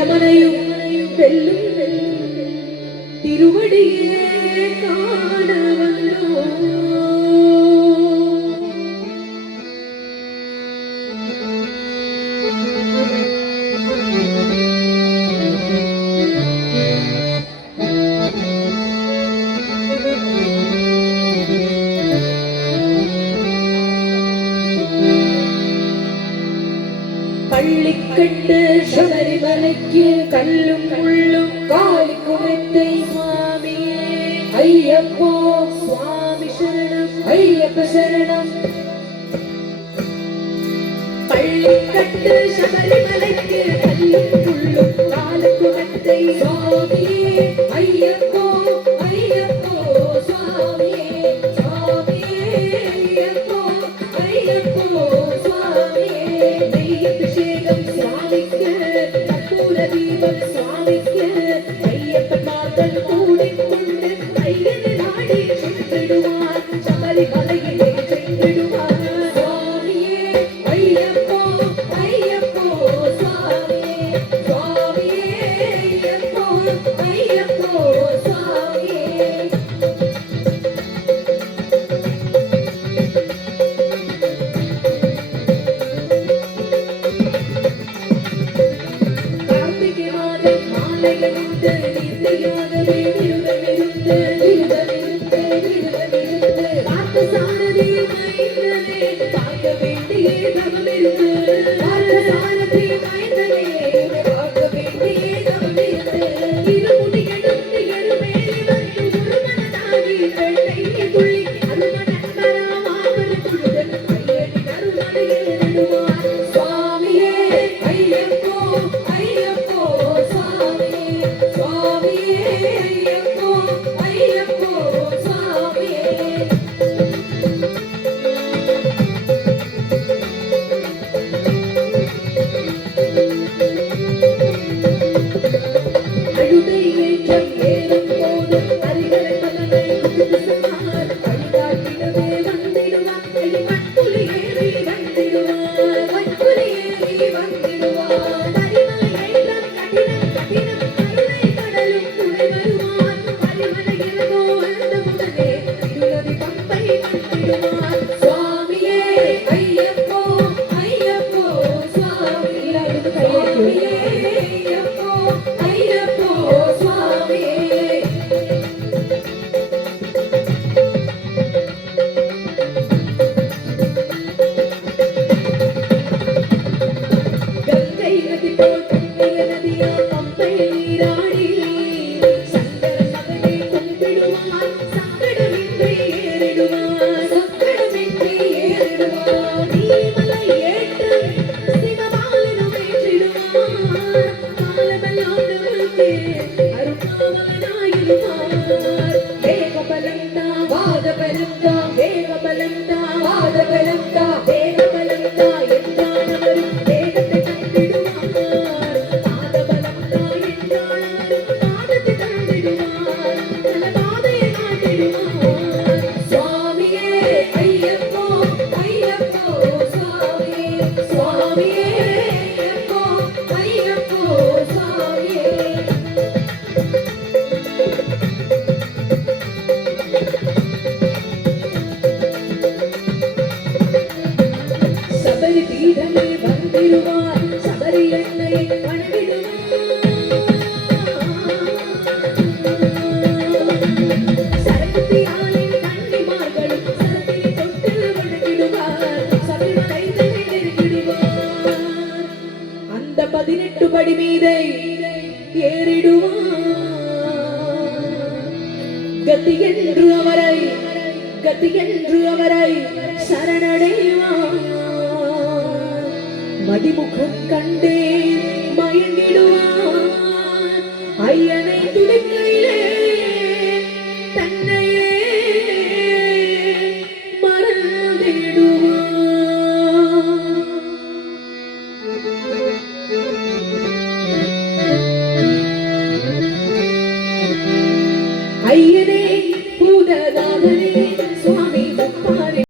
யமனையும் வெல்லும் திருவடியே காண வந்தோம். பள்ளிக்கட்டு சபரிமலைக்கு கல்லும் முள்ளும் காலி குமெத்தை சுவாமியே ஐயப்போ சுவாமி சரணம் ஐயப்ப சரணம். பள்ளிக்கட்டு சபரிமலைக்கு கல்லும் முள்ளும் காலி குமெத்தை சுவாமியே ஐயப்போ ஐயப்போ சுவாமியே சுவாமியே ஐயப்போ ஐயப்போ சுவாமியே. அபிஷேகம் சுவாமிக்கு கற்பூர தீபம் சுவாமிக்கு ஐயப்பன் மாதன் கூடிக்கொண்டு ஐயனை நாடி சென்றிடுவார் சபரிமலையிலே சென்றிடுவார். சுவாமியே ஐயப்போ ஐயப்போ சுவாமியே சுவாமியே ஐயப்போ ஐயப்போ சுவாமியே. படி மீதை ஏறிடுவார். கதி என்று அவரை சரணடைவார். மதிமுகம் கண்டே மயங்கிடுவார். ஐயனை துடிக்கையிலே தன்னையே மறந்திடுவார். ஐயனே பூதநாதனே